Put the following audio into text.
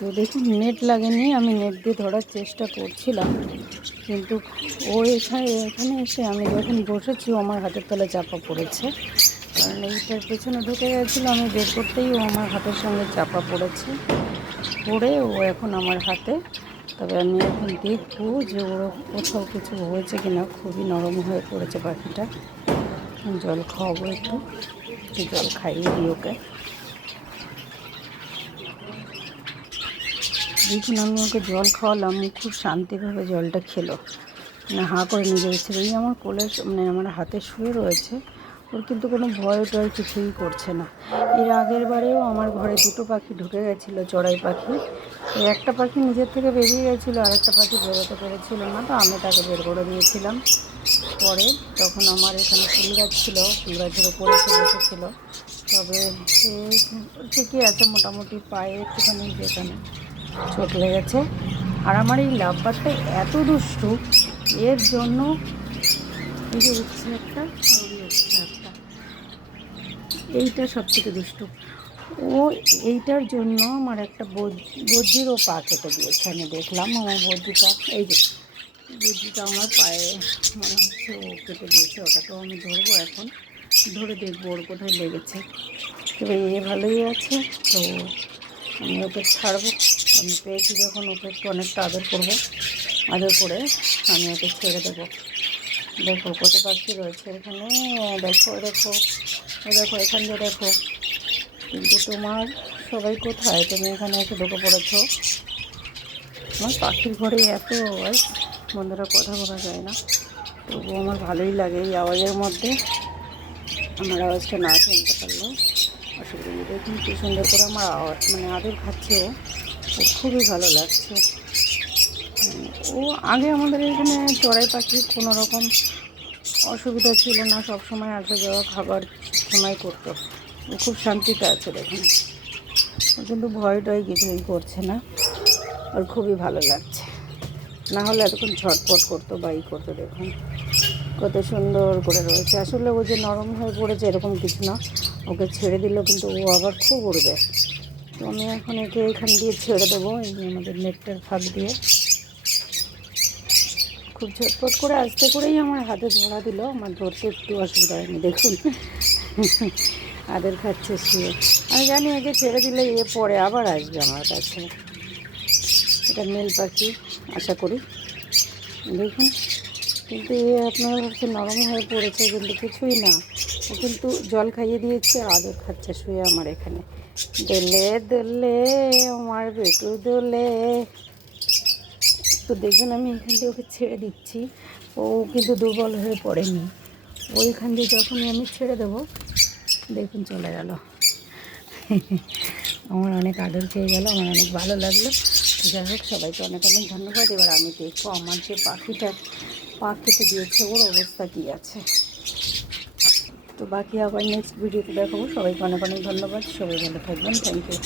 তো দেখুন নেট লাগেনি, আমি নেট দিয়ে ধরার চেষ্টা করছিলাম, কিন্তু ও এখানে এসে আমি যখন বসেছি ও আমার হাতের তলে চাপা পড়েছে। কারণ এইটার পেছনে ঢুকে গেছিলো, আমি বের করতেই ও আমার হাতের সঙ্গে চাপা পড়েছে। পড়ে ও এখন আমার হাতে। তবে আমি এখন দেখবো যে ওর কোথাও কিছু হয়েছে কিনা। খুবই নরম হয়ে পড়েছে পাখিটা। জল খাওয়াবো, একটু জল খাইয়ে দিই ওকে। দেখুন আমি ওকে জল খাওয়ালাম, খুব শান্তিভাবে জলটা খেলো, মানে হাঁ করে নিজের ছেড়ে এই আমার কোলে মানে আমার হাতে শুয়ে রয়েছে। ওর কিন্তু কোনো ভয় টয় কিছুই করছে না। এর আগের বারেও আমার ঘরে দুটো পাখি ঢুকে গেছিলো, চড়াই পাখি। এই একটা পাখি নিজের থেকে বেরিয়ে গেছিলো, আর একটা পাখি বেরোতে পেরেছিল না, তো আমি তাকে বের করে দিয়েছিলাম। পরে তখন আমার এখানে ফুল গাছ ছিল, ফুল গাছের ওপরে এসে বসেছিল। তবে সে ঠিকই আছে, মোটামুটি পায়ে একটুখানি যেখানে চোট লেগেছে। আর আমার এই লাভবারটা এত দুষ্টু, এর জন্য এই যে উঠছে একটা, উঠছে একটা, এইটা সব থেকে দুষ্টু। ও এইটার জন্য আমার একটা বদ্রিরও পা কেটে দিয়েছে। আমি দেখলাম আমার বদ্রিটা, এই যে বদ্রিটা আমার পায়ে মনে হচ্ছে ও কেটে দিয়েছে। ওটাকেও আমি ধরবো, এখন ধরে দেখবো ওর কোথায় লেগেছে। তবে এ ভালোই আছে, তো আমি ওকে ছাড়বো। আমি পেয়েছি যখন, ওকে একটু অনেকটা আদর করবো, আদর করে আমি ওকে ছেড়ে দেবো। দেখো কত পাখি রয়েছে এখানে, দেখো দেখো দেখো, এখান দিয়ে দেখো। কিন্তু তোমার সবাই কোথায়? তুমি এখানে এসে ঢুকে পড়েছো। আমার পাখির ঘরে এত আওয়াজ, বন্ধুরা কথা বলা যায় না, তবুও আমার ভালোই লাগে এই আওয়াজের মধ্যে। আমার আওয়াজটা না শুনতে পারলেও অসুবিধা নেই। দেখুন কী সুন্দর করে আমার মানে আদর খাচ্ছে ও, ওর খুবই ভালো লাগছে। ও আগে আমাদের এখানে চড়াই পাখি কোনো রকম অসুবিধা ছিল না, সব সময় আসা যাওয়া খাবার সময় করতো। ও খুব শান্তিতে আছে দেখুন, ও কিন্তু ভয় টয় কিছুই করছে না, ওর খুবই ভালো লাগছে। না হলে এতক্ষণ ছটপট করতো বা করতো। দেখুন কত সুন্দর করে রয়েছে। আসলে ও যে নরম হয়ে পড়েছে এরকম কিছু না, ওকে ছেড়ে দিলেও কিন্তু ও আবার খুব উড়বে। তো আমি এখন একে এখান দিয়ে ছেড়ে দেবো, এই আমাদের নেটটার ফাঁক দিয়ে। খুব ঝটপট করে আস্তে করেই আমার হাতে ধরা দিল, আমার ধরতে একটু অসুবিধা হয়নি। দেখুন আদের খাচ্ছে শুয়ে। আমি জানি একে ছেড়ে দিলে পরে আবার আসবে আমার কাছে। এটা মেল পাখি আশা করি। দেখুন কিন্তু আপনারা ভাবছে নরম হয়ে পড়েছে, কিন্তু কিছুই না। ও কিন্তু জল খাইয়ে দিয়েছে আর আদর খাচ্ছে শুয়ে আমার এখানে। দোলে দোলে আমার বেটু দোলে। তো দেখবেন আমি এখান দিয়ে ওকে ছেড়ে দিচ্ছি, ও কিন্তু দুর্বল হয়ে পড়েনি। ওইখান দিয়ে যখনই আমি ছেড়ে দেবো, দেখুন চলে গেল। আমার অনেক আদর পেয়ে গেল, আমার অনেক ভালো লাগলো। যাই হোক, সবাইকে অনেক অনেক ধন্যবাদ। এবার আমি দেখবো আমার যে পাখিটা পা কেটে দিয়েছে ওর অবস্থা কী আছে। তো বাকি আবার নেক্সট ভিডিওতে দেখাবো। সবাইকে অনেক অনেক ধন্যবাদ, সবাই ভালো থাকবেন, থ্যাংক ইউ।